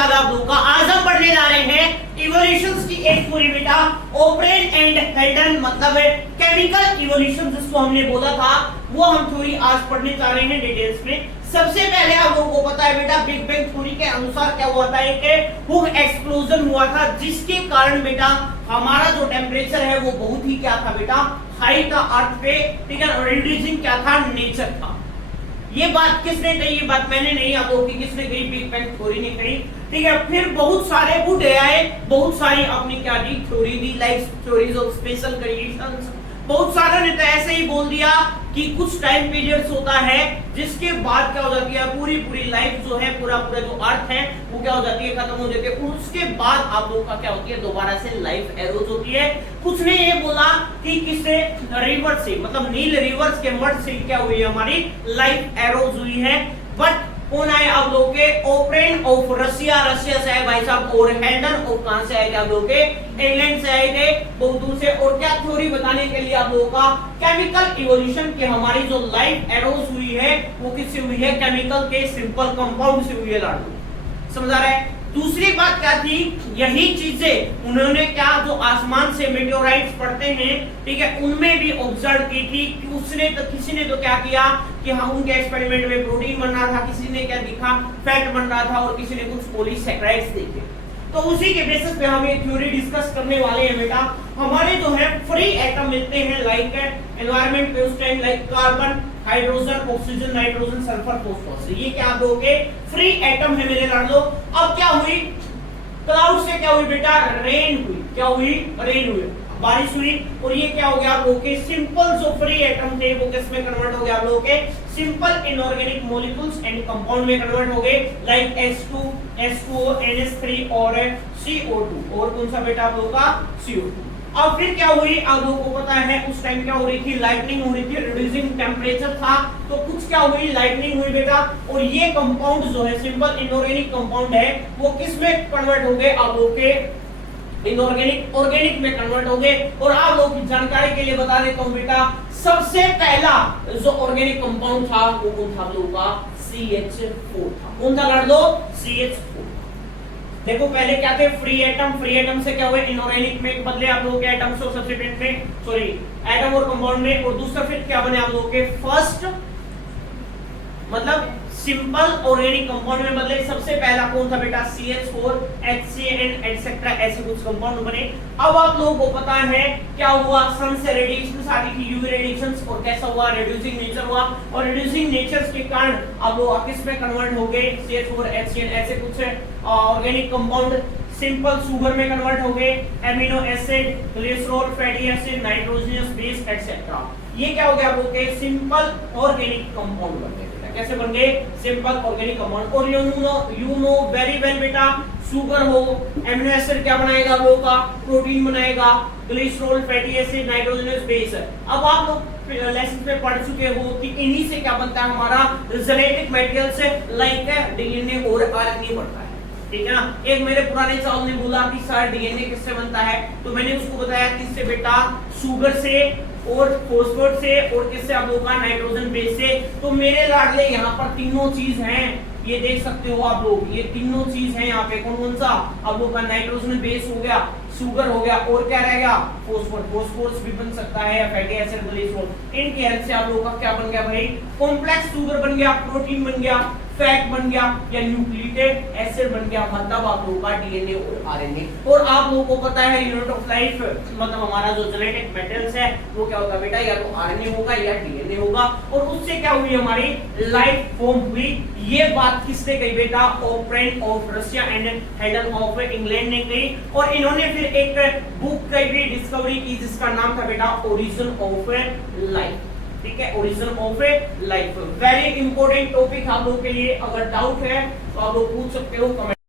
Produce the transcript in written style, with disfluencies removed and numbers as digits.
नमस्कार आप लोगों का। आज हम पढ़ने जा रहे हैं इवोल्यूशंस की एक पूरी बेटा ओब्रेन एंड हेल्डन मतलब केमिकल इवोल्यूशन जिसको हमने बोला था वो हम थ्योरी आज पढ़ने जा रहे हैं डिटेल्स में। सबसे पहले आप लोगों को पता है बेटा बिग बैंग थ्योरी के अनुसार क्या हुआ था कि हुग एक्सप्लोजन हुआ था जिसके कारण बेटा हमारा जो टेम्परेचर है वो बहुत ही क्या था बेटा हाई था अर्थ पे, ठीक है। रिड्यूसिंग क्या था नेचर था। ये बात किसने कही? ये बात मैंने नहीं, आप लोगों की किसने कही? बिग बैंग थ्योरी ने कही, ठीक है। फिर बहुत सारे बुढ़े आए, बहुत सारी अपनी क्या दी थ्योरी दी, like theories of special creations. बहुत सारे ने तो ऐसे ही बोल दिया कि कुछ टाइम पीरियड्स होता है जिसके बाद क्या हो जाती है पूरी पूरी लाइफ जो है पूरा पूरा जो अर्थ है वो क्या हो जाती है खत्म हो जाती है। उसके बाद आप लोगों का क्या होती है दोबारा से लाइफ एरोज होती है। कुछ ने ये बोला कि किससे रिवर से मतलब नील रिवर्स के मड से क्या हुई है हमारी लाइफ एरोज हुई है। बट कौन आए आप लोग के? ओब्रेन ऑफ रशिया, रशिया से आए भाई साहब। और हेल्डन ऑफ कहां से आए थे आप लोग के? इंग्लैंड से आए थे बहुत दूर से। और क्या थ्योरी बताने के लिए आप लोगों का केमिकल इवोल्यूशन की हमारी जो लाइफ एरोज हुई है वो किससे हुई है? केमिकल के सिंपल कंपाउंड से हुई है लाडू। समझ आ रहा है? दूसरी बात क्या थी? यही चीजें उन्होंने क्या जो आसमान से मेटेओराइट्स पड़ते हैं, ठीक है, उनमें भी ऑब्जर्व की थी कि उसने तो किसी ने तो क्या किया कि हाँ उनके एक्सपेरिमेंट में प्रोटीन बन रहा था, किसी ने क्या दिखा फैट बन रहा था और किसी ने कुछ पॉलीसैकेराइड्स देखे। तो उसी के बेसिस पे हम एक थ्योरी डिस्कस करने वाले हैं बेटा। हमारे जो है फ्री एटम मिलते हैं लाइक एनवायरनमेंट पे उस time like carbon, hydrogen, oxygen, nitrogen, sulphur, phosphorus, ये क्या आप लोगों के फ्री एटम है मेरे लाडलो। अब क्या हुई? क्लाउड से क्या हुई बेटा? रेन हुई। क्या हुई? रेन हुई, बारिश हुई। और ये क्या हो गया आप लोगों के सिंपल जो फ्री एटम थे वो किस में कन्वर्ट हो गया आप लोगों के? Simple inorganic molecules and compound में कन्वर्ट हो गए लाइक H2, H2O, NH3 और CO2। और कौन सा बेटा आप लोगों का? CO2। अब फिर क्या हुई आप लोगों को पता है उस टाइम क्या हो रही थी? लाइटनिंग हो रही थी, रिड्यूसिंग टेम्परेचर था तो कुछ क्या हुई? लाइटनिंग हुई बेटा। और ये कंपाउंड जो है सिंपल इनऑर्गेनिक कंपाउंड है वो किस में कन्वर्ट हो गए? आप लोगों के इनऑर्गेनिक ऑर्गेनिक में कन्वर्ट हो गए। और आप लोगों की जानकारी के लिए बता देता हूं बेटा सबसे पहला जो ऑर्गेनिक कंपाउंड था वो कौन था आप लोगों का? CH4 था। कौन था लड़ लो? CH4। देखो पहले क्या थे? Free atom. फ्री एटम से क्या हुए? इनऑर्गेनिक में बदले आप लोगों के एटम्स और सब्स्टिट्यूएंट में, सॉरी एटम और कंपाउंड में। और दूसरा फिर क्या बने आप लोगों के? फर्स्ट मतलब सिंपल ऑर्गेनिक कंपाउंड में बदले। सबसे पहला कौन था बेटा? CH4, HCN एटसेट्रा, ऐसे कुछ कंपाउंड बने। अब आप लोगों को पता है क्या हुआ? सन से रेडिएशंस आ रही थी, यूवी रेडिएशंस, और कैसा हुआ? रिड्यूसिंग नेचर हुआ। और रिड्यूसिंग नेचर के कारण अब लोग किस में कन्वर्ट हो गए? CH4, HCN ऐसे कुछ ऑर्गेनिक कंपाउंड सिंपल शुगर में कन्वर्ट हो गए। Amino acid, glycerol, fatty acid, nitrogenous base etcetera. ये क्या हो गया आप लोगों के? सिंपल ऑर्गेनिक कंपाउंड बन गए। कैसे बन गए? Simple organic compound. और यू नो वेरी वेल बेटा शुगर हो, एमिनो एसिड क्या बनाएगा आप लोगों का? प्रोटीन बनाएगा, glycerol, fatty acid, nitrogenous base. अब आप लोग लेसन में पढ़ चुके हो कि इन्हीं से क्या बनता है हमारा जेनेटिक मटेरियल से लाइक डीएनए और आरएनए बनता है, ठीक है ना। एक मेरे पुराने साहब ने बोला कि सर डीएनए किससे बनता है? तो मैंने उसको बताया किससे बेटा? शुगर से और फॉस्फेट से और किससे आप लोगों का? नाइट्रोजन बेस से। तो मेरे लाडले यहाँ पर तीनों चीज हैं, ये देख सकते हो आप लोग, ये तीनों चीज हैं यहाँ पे। कौन कौन सा? आप लोगों का नाइट्रोजन बेस हो गया, शुगर हो गया, और क्या रह गया? फॉस्फोरस। फॉस्फोरस भी बन सकता है या फैटी एसिड, ग्लिसरॉल। इनकी हेल्प से आप लोगों का क्या बन गया भाई? कॉम्प्लेक्स शुगर बन गया, प्रोटीन बन गया, फैट बन गया या न्यूक्लियोटाइड एसिड बन गया, मतलब आप लोगों का डीएनए और आरएनए। और आप लोगों को पता है यूनिट ऑफ लाइफ मतलब हमारा जो जेनेटिक मटेरियल्स है वो क्या होगा बेटा? या तो आरएनए होगा या डीएनए होगा। और उससे क्या हुई? हमारी लाइफ फॉर्म हुई। ये बात किसने कही बेटा? O'Brien of Russia and हेल्डन of England ने कही। और इन्होंने फिर एक बुक की भी डिस्कवरी की जिसका नाम था बेटा ओरिजिन ऑफ लाइफ, ठीक है, origin of life. Very important topic आप लोगों के लिए। अगर डाउट है तो आप लोग पूछ सकते हो कमेंट